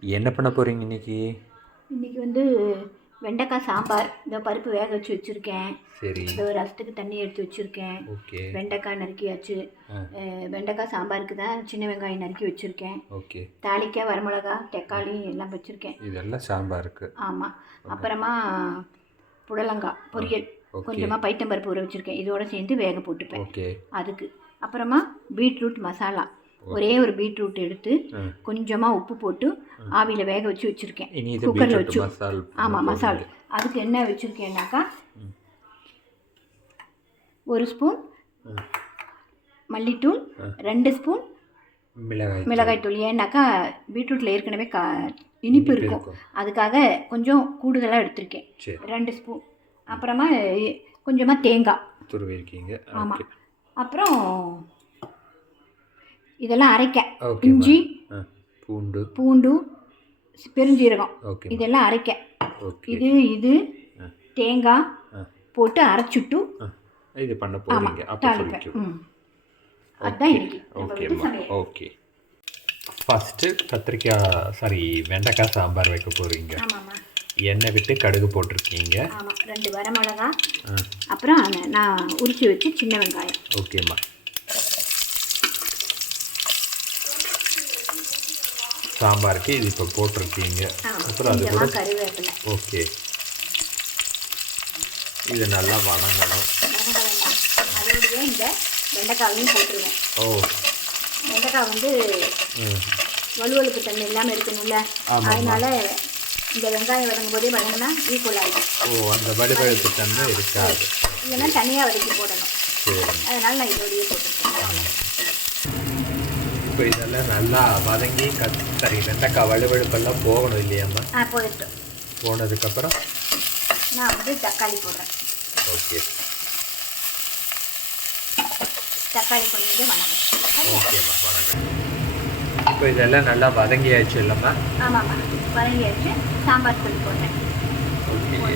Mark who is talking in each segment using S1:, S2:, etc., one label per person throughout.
S1: என்ன பண்ண போகிறீங்க இன்னைக்கு?
S2: இன்றைக்கி வந்து வெண்டைக்காய் சாம்பார். இந்த பருப்பு வேக வச்சு வச்சுருக்கேன்.
S1: சரி.
S2: இந்த ரசத்துக்கு தண்ணி எடுத்து வச்சுருக்கேன்.
S1: ஓகே.
S2: வெண்டைக்காய் நறுக்கியாச்சு. வெண்டைக்காய் சாம்பாருக்கு தான் சின்ன வெங்காயம் நறுக்கி வச்சுருக்கேன்.
S1: ஓகே.
S2: தாளிக்க வரமிளகா தக்காளி எல்லாம் வச்சுருக்கேன்.
S1: இதெல்லாம் சாம்பாருக்கு.
S2: ஆமாம் அப்புறமா புடலங்காய் பொரியல். கொஞ்சமாக பைத்தம்பருப்பு ஊற வச்சுருக்கேன். இதோட சேர்ந்து வேக போட்டுப்பேன்.
S1: ஓகே.
S2: அதுக்கு. அப்புறமா பீட்ரூட் மசாலா. ஒரே ஒரு பீட்ரூட் எடுத்து. கொஞ்சமாக உப்பு போட்டு ஆவியில் வேக வச்சு வச்சுருக்கேன். குக்கரில் வச்சு. ஆமாம் மசால். அதுக்கு என்ன வச்சுருக்கேன்னாக்கா ஒரு ஸ்பூன். மல்லித்தூள் ரெண்டு ஸ்பூன்
S1: மிளகாய்
S2: மிளகாய்த்தூள் ஏன்னாக்கா பீட்ரூட்டில் ஏற்கனவே கா இனிப்பு இருக்கும். அதுக்காக கொஞ்சம் கூடுதலாக எடுத்திருக்கேன். ரெண்டு ஸ்பூன். அப்புறமா கொஞ்சமாக தேங்காய்.
S1: துருவிருக்கீங்க
S2: ஆமாம்
S1: ஓகே.
S2: அப்புறம் இதெல்லாம் அரைக்க. இஞ்சி
S1: பூண்டு.
S2: பூண்டு பெருஞ்சீரகம். இதெல்லாம் அரைக்க. இது இது. தேங்காய். போட்டு அரைச்சுட்டு
S1: இது பண்ண போகிறீங்க அப்போ
S2: தாளிப்பேன்.
S1: சொல்லிக்கும்
S2: ம். அதுதான் இன்னைக்கு.
S1: ஓகே ஃபஸ்ட்டு கத்திரிக்காய் சாரி வெண்டைக்காய் சாம்பார் வைக்க போகிறீங்க எண்ணெய் விட்டு கடுகு போட்டிருக்கீங்க.
S2: ஆமாம் ரெண்டு வரமிளகா அப்புறம் நான் உரிச்சு வச்சு சின்ன வெங்காயம்.
S1: ஓகேம்மா சாம்பாருக்கு இது இப்போ போட்டிருக்கீங்க. அப்புறம் அது கூட ஓகே. இது நல்லா வணங்கணும்
S2: இந்த வெண்டைக்காவையும் போட்டுருவேன்
S1: ஓ.
S2: வெண்டைக்காய் வந்து
S1: ம்.
S2: வலுவலுப்பு தன்மை இல்லாமல் இருக்கணும்ல. அதனால இந்த வெங்காயம் வதங்கும் போதே வதங்கினா ஈக்குவல் ஆகிடும்
S1: ஓ அந்த வடிவழுப்பு தன்மை இருக்காது.
S2: இல்லைன்னா தனியாக வதக்கி போடணும். அதனால நான் இதோடயே போட்டுருக்கேன்
S1: இப்போ இதெல்லாம் நல்லா வதங்கி கத் சரி வெண்டைக்காய் வலுவழுப்பெல்லாம் போகணும் இல்லையாம்மா
S2: ஆ
S1: போனதுக்கப்புறம்
S2: நான் வந்து தக்காளி போடுறேன்
S1: ஓகே
S2: தக்காளி கொஞ்சம் வணக்கம்
S1: ஓகேம்மா வணக்கம் இப்போ இதெல்லாம் நல்லா வதங்கியாச்சு இல்லைம்மா
S2: ஆமாம்மா வதங்கியாச்சு சாம்பார் தூள் போடுறேன்
S1: ஓகே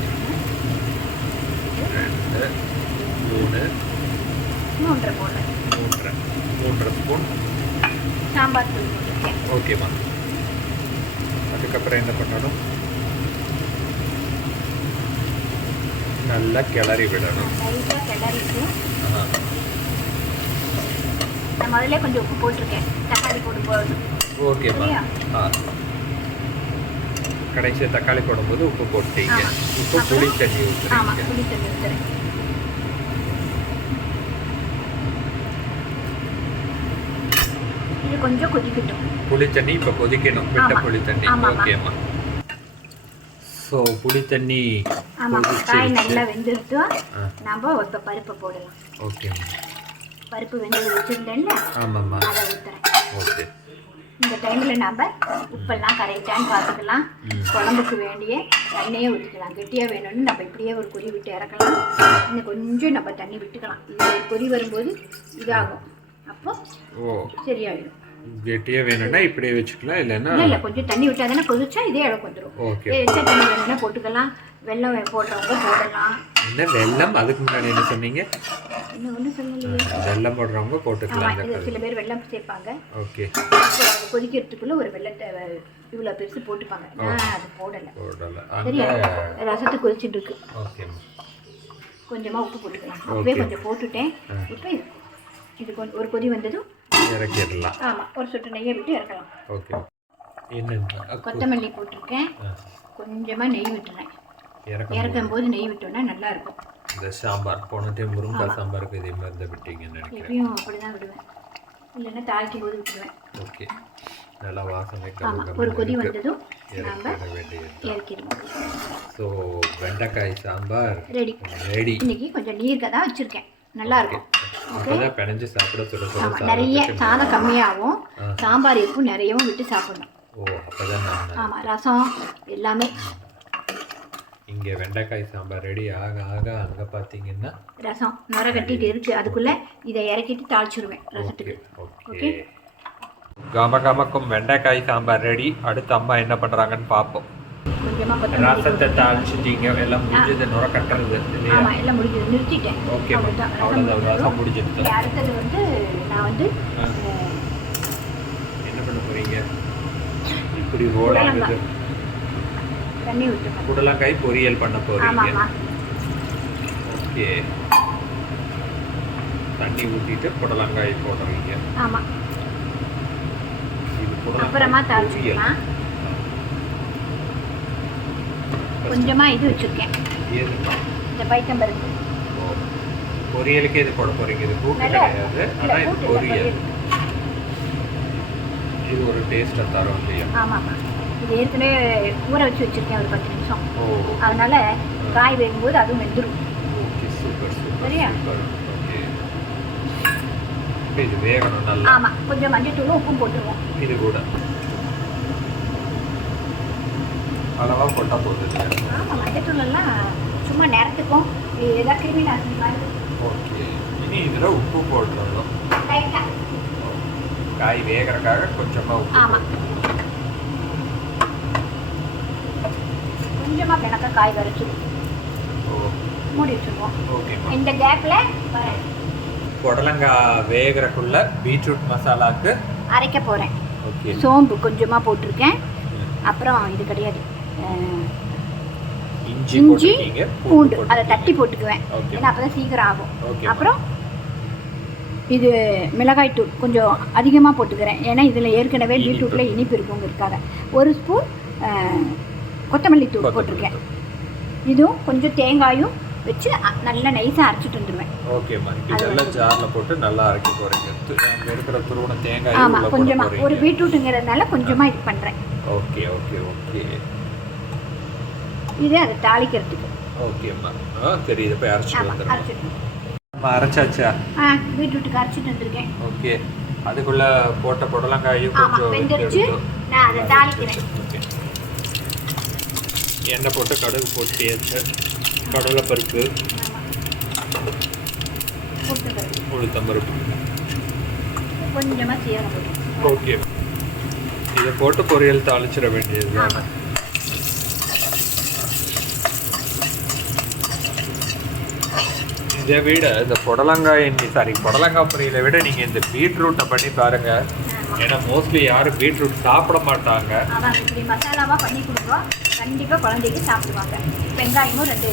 S1: ரெண்டு மூணு
S2: மூன்றரை போடுறேன்
S1: மூன்றரை மூன்றரை ஸ்பூன்
S2: சாம்பார் தூள்
S1: ஓகேம்மா அதுக்கப்புறம் என்ன பண்ணணும்? நல்லா கிளறி விடணும்.
S2: லைட்டாக கிளறிட்டு நான் முதல்ல கொஞ்சம் உப்பு போட்டிருக்கேன். தக்காளி போட்டு போடு
S1: ஓகேம்மா? ஆ. கடைசியாக தக்காளி போடும்போது உப்பு போட்டீங்க. உப்பு? புளி தண்ணி ஊற்றுறீங்க
S2: புளி தண்ணி ஊற்றுறேன் கொஞ்சம் கொதிக்கட்டும்.
S1: புளி தண்ணி இப்போ கொதிக்கணும். விட்ட. புளி தண்ணி. ஓகேம்மா ஸோ புளி தண்ணி
S2: ஆமாம் காய் நல்லா
S1: ஆ.
S2: நம்ம இப்போ பருப்பை போடலாம்.
S1: ஓகேம்மா
S2: பருப்பு வெந்தது வச்சுருந்தேன்ல
S1: ஆமாம்மா.
S2: அதை ஊற்றுறேன்
S1: ஓகே
S2: இந்த டைமில் நம்ம உப்பெல்லாம் கரெக்டான்னு பார்த்துக்கலாம். குழம்புக்கு வேண்டிய தண்ணியே ஊற்றிக்கலாம் கெட்டியாக வேணும்னு நம்ம இப்படியே ஒரு கொதி விட்டு இறக்கலாம். இன்னும் கொஞ்சம் நம்ம தண்ணி விட்டுக்கலாம். இது கொதி வரும்போது இதாகும். அப்போ
S1: ஓ.
S2: சரியாயிடும்.
S1: கெட்டியாக வேணும்னா இப்படியே வச்சுக்கலாம் இல்லைன்னா
S2: இல்லை கொஞ்சம் தண்ணி விட்டா தானே கொதிச்சா இதே அளவுக்கு வந்துடும்
S1: ஓகே.
S2: எச்சா தண்ணி வேணும்னா போட்டுக்கலாம் வெள்ளம் போடுறவங்க போடலாம்.
S1: என்ன வெல்லம் அதுக்கு முன்னாடி என்ன சொன்னீங்க?
S2: இன்னும் ஒன்றும் சொல்லலையே.
S1: வெல்லம் போடுறவங்க போட்டுக்கலாம்
S2: இது சில பேர் வெள்ளம் சேர்ப்பாங்க.
S1: ஓகே.
S2: கொதிக்கிறதுக்குள்ள ஒரு வெள்ளத்தை இவ்வளோ பெருசு போட்டுப்பாங்க. நான் அது போடலை.
S1: போடலை.
S2: சரியா ரசத்துக்கு கொதிச்சுட்டு இருக்கு.
S1: ஓகேம்மா
S2: கொஞ்சமாக உப்பு போட்டுக்கலாம்.
S1: Okay.
S2: கொஞ்சம் போட்டுட்டேன். இப்போ இது இது கொஞ்சம் ஒரு கொதி வந்ததும்
S1: இறக்கிடலாம்.
S2: ஆமாம் ஒரு சொட்டு நெய்யை விட்டு இறக்கலாம்.
S1: ஓகே. என்ன
S2: கொத்தமல்லி போட்டிருக்கேன். கொஞ்சமாக நெய் விட்டுறேன்.
S1: இறக்கும்
S2: போது. நெய் விட்டோன்னா நல்லா இருக்கும்
S1: இந்த சாம்பார் போன டைம் முருங்கைக்காய் சாம்பாருக்கு இதே மாதிரி தான் விட்டீங்கன்னு நினைக்கிறேன்.
S2: எப்பயும் அப்படி தான் விடுவேன். இல்லைன்னா தாளிக்கும் போது விட்டுருவேன்.
S1: ஓகே. நல்லா வாசனை
S2: ஒரு கொதி வந்ததும்
S1: ஸோ வெண்டைக்காய் சாம்பார்
S2: ரெடி
S1: ரெடி
S2: இன்னைக்கு கொஞ்சம் நீர்க்க தான் வச்சுருக்கேன். நல்லா இருக்கும்
S1: அப்பதான் பிணைஞ்சு சாப்பிட
S2: ஆமாம் நிறைய சாதம் கம்மியாகும். சாம்பார் எப்பவும் நிறையவும் விட்டு சாப்பிடணும்.
S1: ஓ அப்பதான்
S2: ஆமாம் ரசம் எல்லாமே.
S1: இங்கே வெண்டைக்காய் சாம்பார் ரெடி. ஆக ஆக அங்கே பார்த்தீங்கன்னா
S2: ரசம் நுர கட்டிட்டு இருக்கு. அதுக்குள்ளே இதை இறக்கிட்டு தாளிச்சிருவேன் ரசத்துக்கு.
S1: ஓகே கம கமக்கும் வெண்டைக்காய் சாம்பார் ரெடி. அடுத்து அம்மா என்ன பண்ணுறாங்கன்னு பார்ப்போம். ரசத்தை தாளிச்சிட்டீங்க. எல்லாம் முடிஞ்சது. நுர கட்டுறது இல்லையா?
S2: ஆமாம் எல்லாம் முடிஞ்சது. நிறுத்திட்டேன்.
S1: ஓகே
S2: அவ்வளவுதான். ரசம்
S1: அவ்வளோதான் ரசம்
S2: முடிஞ்சிடும்.
S1: முடிஞ்சிருச்சு.
S2: அடுத்தது வந்து நான் வந்து
S1: ஆ.
S2: அஹ்,
S1: என்ன பண்ண போறீங்க? இப்படி ஹோல் ஆகுது.
S2: தண்ணி விட்டுக்கணும்
S1: புடலங்காய் பொரியல் பண்ண போறீங்க. ஓகே. தண்ணி ஊத்திட்டு புடலங்காய் போடுறீங்க.
S2: ஆமாம்
S1: இது புடலங்காய்
S2: அப்புறமா. தாளிச்சுக்கலாம். கொஞ்சமாக இது வச்சுருக்கேன்? இந்த பைத்தம்பருப்பு.
S1: ஓ. பொரியலுக்கு இது போட போறீங்க? இது கூட்டு கிடையாது.
S2: இல்லை
S1: ஆனா இது பொரியல். இது ஒரு டேஸ்டா தரும் இல்லையா?
S2: ஆமாம்மா இது ஏற்கனவே ஊற வச்சு வச்சுருக்கேன் ஒரு பத்து நிமிஷம். அதனால காய் வேகும்போது அதுவும் வெந்துடும்
S1: ஓகே சூப்பர் சூப்பர்
S2: சரியா?
S1: ஓகே. இது வேகணும் நல்லா.
S2: ஆமாம் கொஞ்சம் மஞ்சள் உப்பும் போட்டுருவோம்.
S1: இது கூட. அளவா போட்டா போதும்
S2: ஆமாம் மஞ்சள் எல்லாம் சும்மா நேரத்துக்கும் ஏதாவது கிருமி நாசினி
S1: ஓகே. இனி இதுல உப்பு
S2: லைட்டாக
S1: காய் வேகறதுக்காக கொஞ்சமா உப்பு
S2: ஆமாம் கொஞ்சமாக கிணக்க காய் வரைச்சிடும் மூடி வச்சுருவோம்.
S1: ஓகேம்மா
S2: இந்த கேப்பில்
S1: புடலங்காய் வேகறக்குள்ள பீட்ரூட் மசாலாக்கு
S2: அரைக்க போகிறேன்
S1: ஓகே.
S2: சோம்பு கொஞ்சமாக போட்டிருக்கேன். அப்புறம் இது கிடையாது.
S1: இஞ்சி
S2: பூண்டு அதை தட்டி போட்டுக்குவேன்.
S1: ஓகே.
S2: ஏன்னா அப்போ தான் சீக்கிரம் ஆகும்.
S1: ஓகே.
S2: அப்புறம் இது மிளகாய் தூள் கொஞ்சம் அதிகமாக போட்டுக்கிறேன். ஏன்னா இதில் ஏற்கனவே. பீட்ரூட்டில் இனிப்பு இருக்குங்கிறதுக்காக. ஒரு ஸ்பூன் கொத்தமல்லி தூள் போட்டிருக்கேன். இதுவும் கொஞ்சம் தேங்காயும் வச்சு நல்லா நைஸாக அரைச்சிட்டு வந்துடுவேன்
S1: இதெல்லாம்
S2: வந்து-
S1: ஜார்ல போட்டு நல்லா அரைக்க இருக்கிற துருவன தேங்காய் உள்ள
S2: ஆமாம் கொஞ்சமாக ஒரு பீட்ரூட்டுங்கிறதுனால கொஞ்சமாக இது பண்ணுறேன்
S1: ஓகே ஓகே ஓகே.
S2: இது அதை தாளிக்கிறதுக்கு.
S1: ஓகேம்மா ஆ தெரியுது போய் அரைச்சிட்டு
S2: ஆமாம்
S1: வந்துடுறோம்
S2: அரைச்சிட்டு
S1: அம்மா அரைச்சாச்சா?
S2: ஆ பீட்ரூட்டுக்கு அரைச்சிட்டு வந்திருக்கேன்.
S1: ஓகே அதுக்குள்ள போட்ட புடலங்காயும்
S2: ஆமாம்
S1: கொஞ்சம்
S2: வெந்துருச்சு
S1: எடுத்து-
S2: நான் அதை தாளிக்கிறேன்.
S1: ஓகே எண்ணெய் போட்டு கடுகு போட்டு கடலை பருப்பு
S2: போட்டுக்கிறேன்
S1: உளுத்தம் பருப்பு
S2: கொஞ்சமாக சீரகம் போட்டு.
S1: ஓகே இதை போட்டு பொரியல் தாளிச்சிட வேண்டியது
S2: ஆமாம்
S1: இதை விட இந்த புடலங்காய் சாரி புடலங்காய் பொரியலை விட நீங்கள் இந்த பீட்ரூட்டை பண்ணி பாருங்க.
S2: ஆமாம்
S1: ஏன்னா மோஸ்ட்லி யாரும் பீட்ரூட் சாப்பிட மாட்டாங்க.
S2: அதான் இப்படி மசாலாவாக பண்ணி கொடுப்போம் கண்டிப்பாக குழந்தைக்கு சாப்பிடுவாங்க. வெங்காயமும் ரெண்டு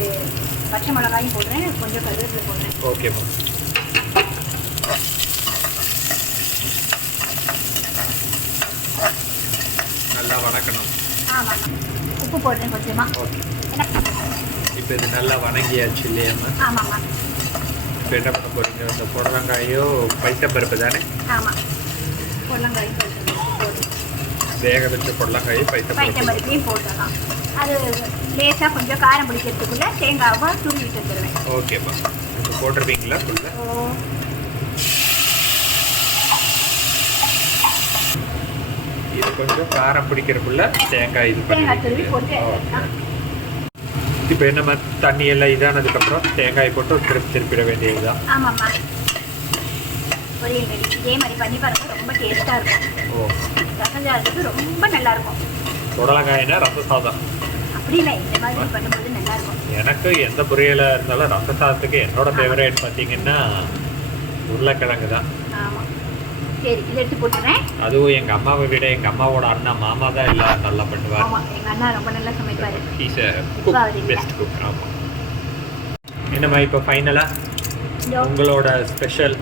S2: பச்சை மிளகாயும் போடுறேன் கொஞ்சம் கருவேப்பிலை போடுறேன்.
S1: ஓகேம்மா நல்லா வணக்கணும்.
S2: ஆமாம் உப்பு போடுறேன் கொஞ்சமாக
S1: ஓகே இப்போ இது நல்லா வணங்கியாச்சு இல்லையாம்மா
S2: ஆமாம்மா
S1: இப்போ என்ன பண்ண போறீங்க. இந்த புடலங்காயோ பைத்தம்பருப்பு தானே?
S2: ஆமாம் பொள்ளங்காய் போட்டு
S1: வேக வச்ச புடலங்காயோ
S2: பைத்த பருப்பையும் போட்டுடலாம். அது லேசாக கொஞ்சம் காரம் பிடிக்கிறதுக்குள்ளே தேங்காவை வந்துடுவேன்
S1: ஓகேம்மா இப்போ போட்டிருப்பீங்களா? ஃபுல்லாக
S2: ஓ.
S1: இது கொஞ்சம் காரம் பிடிக்கிறதுக்குள்ள தேங்காய் இது
S2: துருவி
S1: பண்ணி இப்போ என்னம்மா தண்ணி எல்லாம் இதானதுக்கப்புறம் தேங்காய் போட்டு திருப்பி திருப்பிட வேண்டியதுதான்.
S2: ஆமாம்மா. பொரியல் ரெடி இதே மாதிரி பண்ணி பாருங்க ரொம்ப டேஸ்ட்டாக இருக்கும்.
S1: ஓ.
S2: ரசஞ்சாதத்துக்கு ரொம்ப நல்லா இருக்கும்.
S1: புடலங்காய்னா ரச சாதம்.
S2: அப்படி இல்லை இந்த மாதிரி பண்ணும்போது நல்லா இருக்கும்.
S1: எனக்கு எந்த பொரியலாக இருந்தாலும் ரச சாதத்துக்கு என்னோட ஃபேவரேட் பார்த்தீங்கன்னா உருளைக்கிழங்கு தான்
S2: சரி இதை எடுத்து போட்டுறேன்.
S1: அதுவும் எங்கள் அம்மாவை விட எங்கள் அம்மாவோட அண்ணா மாமா தான் எல்லாம் நல்லா பண்ணுவார்
S2: ஆமாம் எங்கள் அண்ணா ரொம்ப நல்லா சமைப்பார்.
S1: ஹீஸ்
S2: இல்ல.
S1: பெஸ்ட் குக் ஆமாம் என்னம்மா இப்போ ஃபைனலாக
S2: இதோ.
S1: உங்களோட ஸ்பெஷல்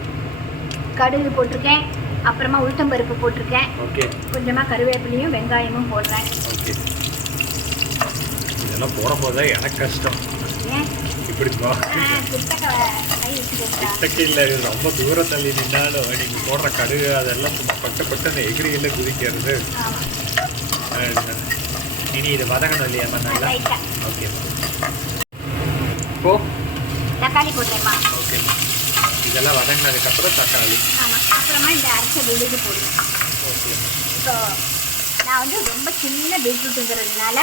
S2: கடுகு போட்டிருக்கேன் அப்புறமா உளுத்தம்பருப்பு போட்டிருக்கேன்.
S1: ஓகே
S2: கொஞ்சமாக கருவேப்பிலையும் வெங்காயமும் போடுறேன்.
S1: ஓகே இதெல்லாம் போடும்போது எனக்கு கஷ்டம்.
S2: ஏன்?
S1: இப்படி போ
S2: ஆ, கிட்டக்க
S1: இல்லை ரொம்ப தூரம் தள்ளி நின்னாலும் நீங்கள் போடுற கடுகு அதெல்லாம் சும்மா பட்டு பட்டுன்னு எகிரியில் குதிக்கிறது. இனி இதை வதங்கணும் இல்லையாம்மா நல்லா? ஓகே இப்போ
S2: தக்காளி போடுறேம்மா.
S1: ஓகே இதெல்லாம் வதங்கினதுக்கப்புறம் தக்காளி.
S2: ஆமாம் அப்புறமா இந்த அரைச்ச விழுது
S1: ஓகே
S2: இப்போ நான் வந்து ரொம்ப சின்ன பீட்ரூட்டுங்கிறதுனால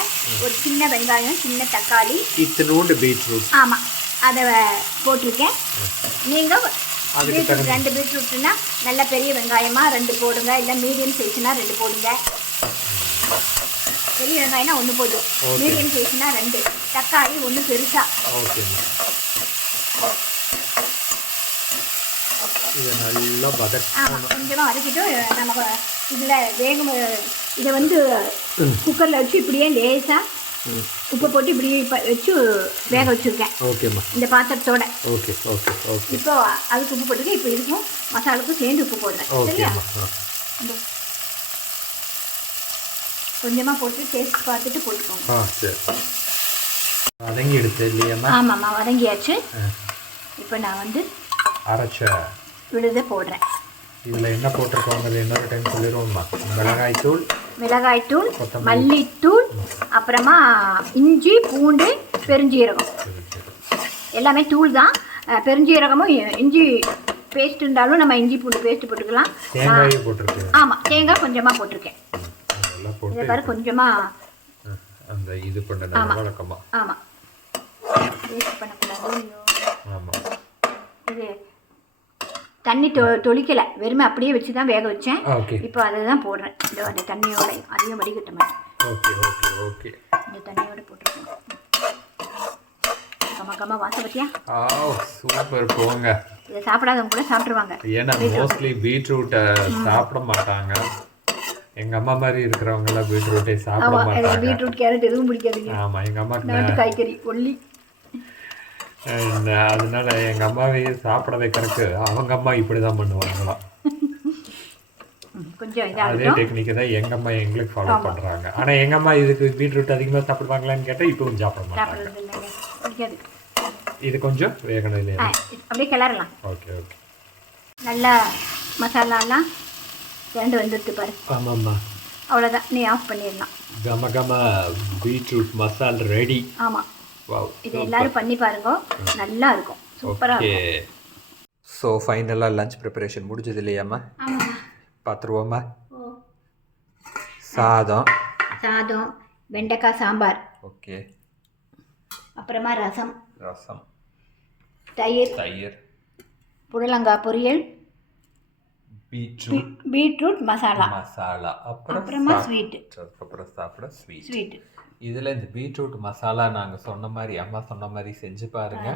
S2: ஒரு சின்ன வெங்காயம் சின்ன தக்காளி.
S1: இத்தினூண்டு பீட்ரூட்.
S2: ஆமாம் அதை போட்டிருக்கேன். நீங்கள் பீட்ரூட் ரெண்டு பீட்ரூட்னா நல்ல பெரிய வெங்காயமா ரெண்டு போடுங்க. இல்லை மீடியம் சைஸ்னா ரெண்டு போடுங்க. பெரிய வெங்காயம்னா ஒன்று போதும். மீடியம் சைஸ்னா ரெண்டு. தக்காளி ஒன்று பெருசா.
S1: ஓகே. இதை நல்லா
S2: ஆமாம் கொஞ்சமாக வதக்கிட்டு நம்ம இதில் வேகும் இதை வந்து குக்கரில் வச்சு இப்படியே லேசாக உப்பு போட்டு இப்படி வச்சு வேக வச்சுருக்கேன்.
S1: ஓகேம்மா
S2: இந்த பாத்திரத்தோட.
S1: ஓகே ஓகே ஓகே
S2: இப்போ அதுக்கு உப்பு போட்டுருக்கேன் இப்போ இதுக்கும் மசாலுக்கும் சேர்ந்து உப்பு போடுறேன். சரியா? கொஞ்சமாக போட்டு டேஸ்ட் பார்த்துட்டு போட்டுக்கோங்க.
S1: ஆ சரி. வதங்கி எடுத்து இல்லையாம்மா
S2: ஆமாம்மா வதங்கியாச்சு. இப்போ நான் வந்து
S1: அரைச்ச
S2: விழுத போடுறேன்.
S1: இதில் என்ன போட்டிருக்கோங்கிறது இன்னொரு டைம் சொல்லிடுவோம்மா மிளகாய் தூள்
S2: மிளகாய்த்தூள்
S1: கொத்தமல்லி.
S2: மல்லித்தூள் அப்புறமா இஞ்சி பூண்டு பெருஞ்சீரகம். எல்லாமே தூள் தான். பெருஞ்சீரகமும் இஞ்சி பேஸ்ட் இருந்தாலும் நம்ம இஞ்சி பூண்டு பேஸ்ட் போட்டுக்கலாம். ஆமாம் தேங்காய் கொஞ்சமாக போட்டிருக்கேன். இதை பாரு கொஞ்சமாக
S1: அந்த இது பண்ண வழக்கமா
S2: ஆமாம் வேஸ்ட் பண்ணக்கூடாது.
S1: ஆமாம்
S2: இது தண்ணி தொ தொளிக்கலை. வெறுமை அப்படியே வச்சு தான் வேக வச்சேன். இப்போ அதை தான் போடுறேன். இந்த அந்த தண்ணியோட அதையும் வடிகட்ட மாட்டேன்.
S1: Okay okay okay.
S2: இந்த தண்ணியோட போட்டுருக்கோம் கம்மா கம்மா வாசம் பத்தியா?
S1: சூப்பர் போங்க.
S2: இதை சாப்பிடாதவங்க கூட சாப்பிட்ருவாங்க
S1: ஏன்னா மோஸ்ட்லி பீட்ரூட்டை சாப்பிட மாட்டாங்க. எங்க அம்மா மாதிரி இருக்கிறவங்க எல்லாம் பீட்ரூட்டை சாப்பிட மாட்டாங்க.
S2: பீட்ரூட் கேரட் எதுவும் பிடிக்காதுங்க.
S1: ஆமா எங்க
S2: நாட்டு காய்கறி ஒல்லி.
S1: அதனால எங்க அம்மாவையே சாப்பிட வைக்கிறதுக்கு அவங்க அம்மா இப்படிதான் பண்ணுவாங்களாம்
S2: ம், கொஞ்சம்
S1: அதே டெக்னிக்கை தான் எங்க அம்மா எங்களுக்கு ஃபாலோ பண்றாங்க. ஆனா எங்க அம்மா இதுக்கு பீட்ரூட் அதிகமா சாப்பிடுவாங்களான்னு கேட்டா இப்பவும் சாப்பிட மாட்டாங்க. இது கொஞ்சம் வேகணும் இல்லையா
S2: அப்படியே கிளறலாம்.
S1: Okay okay.
S2: நல்லா மசாலாலாம் ரெண்டு வந்துடுது பாரு.
S1: ஆமாம்மா.
S2: அவ்வளோதான் நீ ஆஃப் பண்ணிடலாம்.
S1: கம கம பீட்ரூட் மசால் ரெடி
S2: ஆமாம் இது எல்லாரும் பண்ணி பாருங்க. நல்லா இருக்கும். சூப்பராக
S1: ஓகே
S2: இருக்கும்.
S1: ஸோ ஃபைனலாக லஞ்ச் ப்ரிப்பரேஷன் முடிஞ்சது இல்லையாம்மா? பார்த்துருவோம்மா
S2: ஓ.
S1: சாதம்.
S2: சாதம் வெண்டைக்காய் சாம்பார்.
S1: ஓகே
S2: அப்புறமா ரசம்.
S1: ரசம்.
S2: தயிர்.
S1: தயிர்.
S2: புடலங்காய் பொரியல்.
S1: பீட்ரூட்.
S2: பீட்ரூட் மசாலா.
S1: மசாலா. அப்புறம்
S2: அப்புறமா ஸ்வீட்டு.
S1: அதுக்கப்புறம் சாப்பிட ஸ்வீட்
S2: ஸ்வீட்டு.
S1: இதில் இந்த பீட்ரூட் மசாலா நாங்கள் சொன்ன மாதிரி அம்மா சொன்ன மாதிரி செஞ்சு பாருங்க.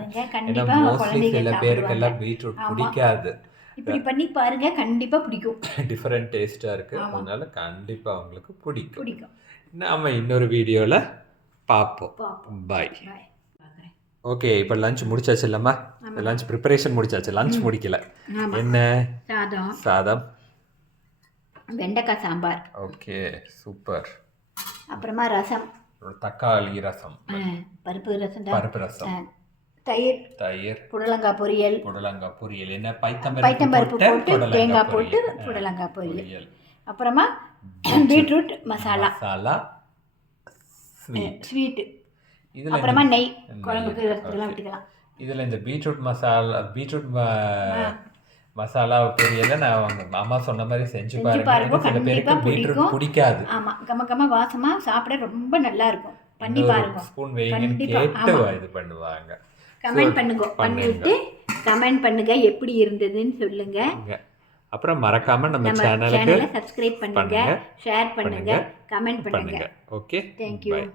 S1: ஏன்னா மோஸ்ட்லி சில பேருக்கெல்லாம் பீட்ரூட். பிடிக்காது.
S2: இப்படி பண்ணி பாருங்க கண்டிப்பாக பிடிக்கும்.
S1: டிஃப்ரெண்ட் டேஸ்ட்டாக இருக்குது
S2: ஆமா.
S1: அதனால கண்டிப்பாக அவங்களுக்கு பிடிக்கும்.
S2: பிடிக்கும்.
S1: நாம இன்னொரு வீடியோவில் பார்ப்போம் பாய் ஓகே இப்போ லஞ்ச் முடிச்சாச்சு இல்லைம்மா? லஞ்ச் ப்ரிப்பரேஷன் முடிச்சாச்சு. லஞ்ச் முடிக்கல. என்ன?
S2: சாதம்.
S1: சாதம்.
S2: வெண்டைக்காய் சாம்பார்.
S1: ஓகே சூப்பர்
S2: அப்புறமா ரசம்.
S1: தக்காளி ரசம்.
S2: பருப்பு ரசம்
S1: பருப்பு ரசம்.
S2: தயிர்.
S1: தயிர்.
S2: புடலங்காய் பொரியல்.
S1: புடலங்காய் பொரியல். என்ன? பைத்தம்
S2: பைத்தம் பருப்பு போட்டு தேங்காய் போட்டு புடலங்காய் பொரியல். அப்புறமா பீட்ரூட். மசாலா.
S1: மசாலா. ஸ்வீட். இதுல
S2: அப்புறமா நெய். குழம்புக்கு. ரசத்துலாம் விட்டுக்கலாம்
S1: இதுல இந்த பீட்ரூட் மசாலா பீட்ரூட் மசாலா பொரியலை நான் அம்மா சொன்ன மாதிரி செஞ்சு பாருங்க சில பேருக்கு பீட்ரூட். பிடிக்காது
S2: ஆமாம் கம கம வாசமா சாப்பிட ரொம்ப நல்லா இருக்கும் பண்ணி பாருங்க
S1: ஸ்பூன் வைங்கன்னு கேட்டு
S2: ஆமா.
S1: இது பண்ணுவாங்க
S2: கமெண்ட் பண்ணுங்க. பண்ணிட்டு கமெண்ட் பண்ணுங்க எப்படி இருந்ததுன்னு சொல்லுங்க.
S1: அப்புறம் மறக்காம நம்ம சேனலுக்கு
S2: சேனலை சப்ஸ்கிரைப் பண்ணுங்க. ஷேர் பண்ணுங்க. கமெண்ட் பண்ணுங்க
S1: ஓகே. Bye.